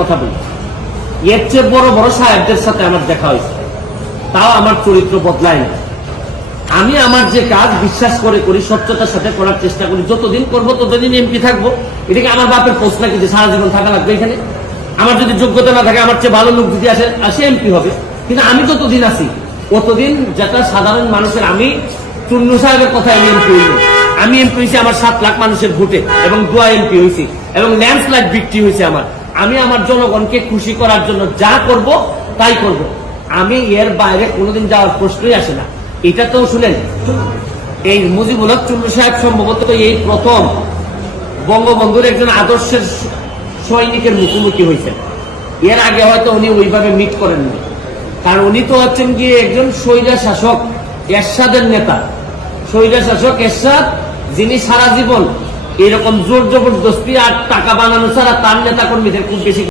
কথা বলি, এর চেয়ে বড় বড় সাহেবদের সাথে আমার দেখা হয়েছে, তাও আমার চরিত্র বদলায় না। আমি আমার যে কাজ বিশ্বাস করে করি, স্বচ্ছতার সাথে করার চেষ্টা করি। যতদিন করবো ততদিন এমপি থাকবো। এটাকে আমার বাপের পোস্ট নাকি যে সারা জীবন থাকা লাগবে এখানে? আমার যদি যোগ্যতা না থাকে, আমার চেয়ে ভালো লোক যদি আসে এমপি হবে। কিন্তু আমি যতদিন আছি ততদিন যেটা সাধারণ মানুষের, আমি চুন্নু সাহেবের কথা আমি এমপি হইনি। আমি এমপি হয়েছি আমার 7 লাখ মানুষের ভোটে এবং দোয়া এমপি হয়েছি এবং ল্যান্ডস্লাইড ভিক্টরি হয়েছে আমার। আমি আমার জনগণকে খুশি করার জন্য যা করব তাই করব। আমি এর বাইরে কোনোদিন যাওয়ার প্রশ্নই আসে না। এটা তো শুনেন, এই মুজিবুল হক চুন্নু সাহেব সম্ভবত এই প্রথম বঙ্গবন্ধুর একজন আদর্শের সৈনিকের মুখোমুখি হয়েছেন। এর আগে হয়তো উনি ওইভাবে মিট করেননি, কারণ উনি তো হচ্ছেন গিয়ে একজন স্বৈরা শাসক এরশাদের নেতা। স্বৈরা শাসক এরশাদ, যিনি সারা জীবন এরকম জোর জবরদস্তি আর টাকা বানানো ছাড়া তার নেতা কর্মীদের খুব বেশি